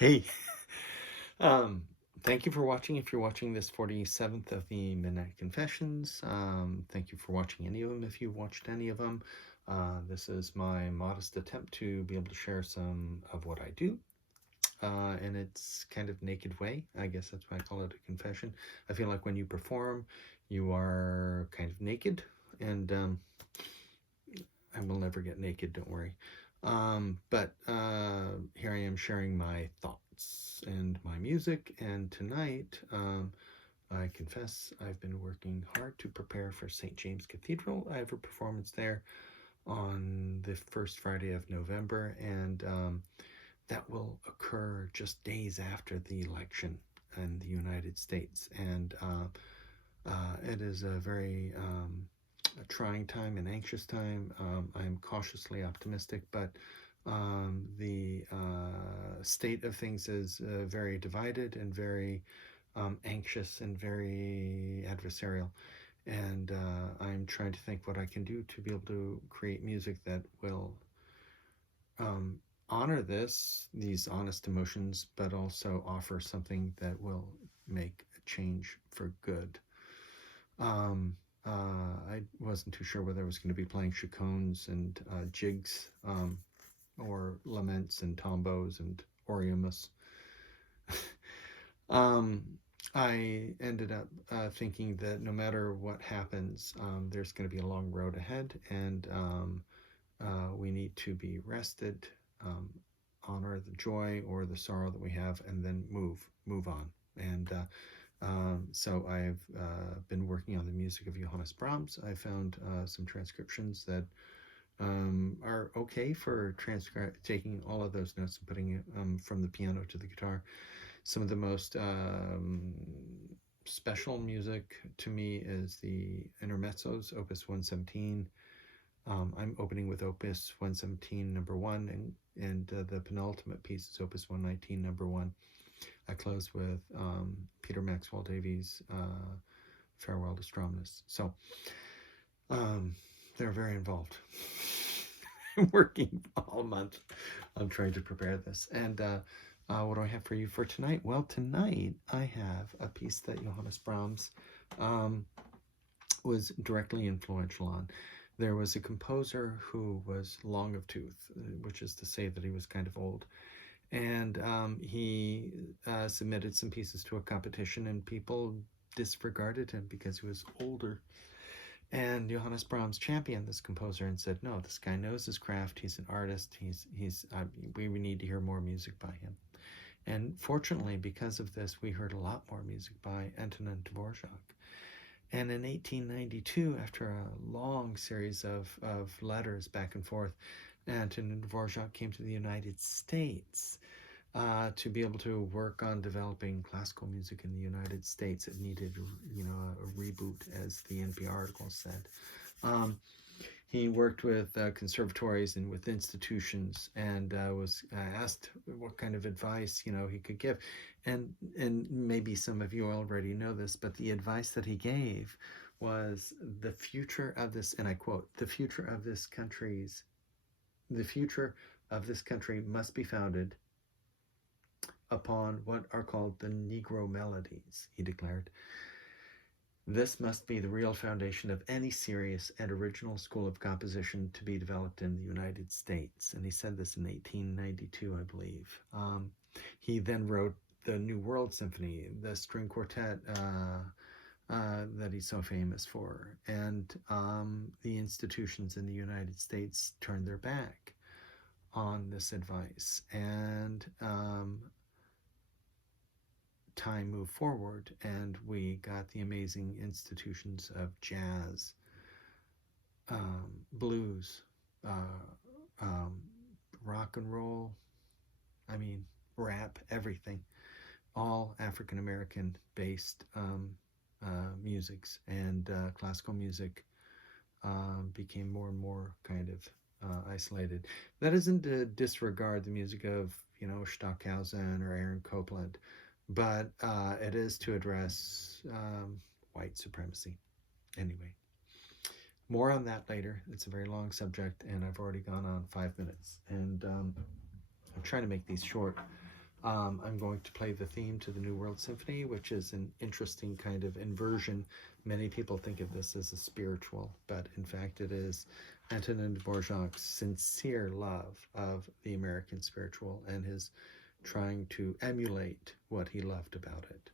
Hey, um, thank you for watching. If you're watching this 47th of the Midnight Confessions, thank you for watching any of them if you've watched any of them. This is my modest attempt to be able to share some of what I do in its kind of naked way. I guess that's why I call it a confession. I feel like when you perform, you are kind of naked, and I will never get naked, don't worry. But here I am sharing my thoughts and my music, and tonight, I confess I've been working hard to prepare for St. James Cathedral. I have a performance there on the first Friday of November, and that will occur just days after the election in the United States. And it is a very a trying time, an anxious time. I'm cautiously optimistic, but the state of things is very divided and very anxious and very adversarial. And I'm trying to think what I can do to be able to create music that will um, honor these honest emotions, but also offer something that will make a change for good. I wasn't too sure whether I was going to be playing chaconnes and jigs, or laments and tombos and oriamus. um, I ended up thinking that no matter what happens, there's going to be a long road ahead, and we need to be rested, um, honor the joy or the sorrow that we have, and then move on. And so I've been working on the music of Johannes Brahms. I found some transcriptions that are okay for taking all of those notes and putting it from the piano to the guitar. Some of the most special music to me is the intermezzos, Opus 117. I'm opening with Opus 117 number 1, and the penultimate piece is Opus 119 number 1. I close with Peter Maxwell Davies' Farewell to Stromness. So they're very involved. I'm working all month. I'm trying to prepare this. And what do I have for you for tonight? Well, tonight I have a piece that Johannes Brahms was directly influential on. There was a composer who was long of tooth, which is to say that he was kind of old. And he submitted some pieces to a competition, and people disregarded him because he was older. And Johannes Brahms championed this composer and said, "No, this guy knows his craft. He's an artist. We need to hear more music by him." And fortunately, because of this, we heard a lot more music by Antonin Dvorak. And in 1892, after a long series of letters back and forth, Antonin Dvorak came to the United States to be able to work on developing classical music in the United States. It needed, a reboot, as the NPR article said. He worked with conservatories and with institutions, and was asked what kind of advice he could give. And maybe some of you already know this, but the advice that he gave was the future of this, and I quote, the future of this country must be founded upon what are called the Negro melodies, he declared. This must be the real foundation of any serious and original school of composition to be developed in the United States. And he said this in 1892, I believe. He then wrote the new World Symphony, the string quartet that he's so famous for. And the institutions in the United States turned their back on this advice. And time moved forward, and we got the amazing institutions of jazz, blues, rock and roll, rap, everything, all African American based musics, and classical music became more and more kind of isolated. That isn't to disregard the music of Stockhausen or Aaron Copland, but it is to address white supremacy. Anyway, more on that later. It's a very long subject, and I've already gone on 5 minutes, and I'm trying to make these short. I'm going to play the theme to the new World Symphony, which is an interesting kind of inversion. Many people think of this as a spiritual, but in fact it is Antonin Dvorak's sincere love of the American spiritual and his trying to emulate what he loved about it.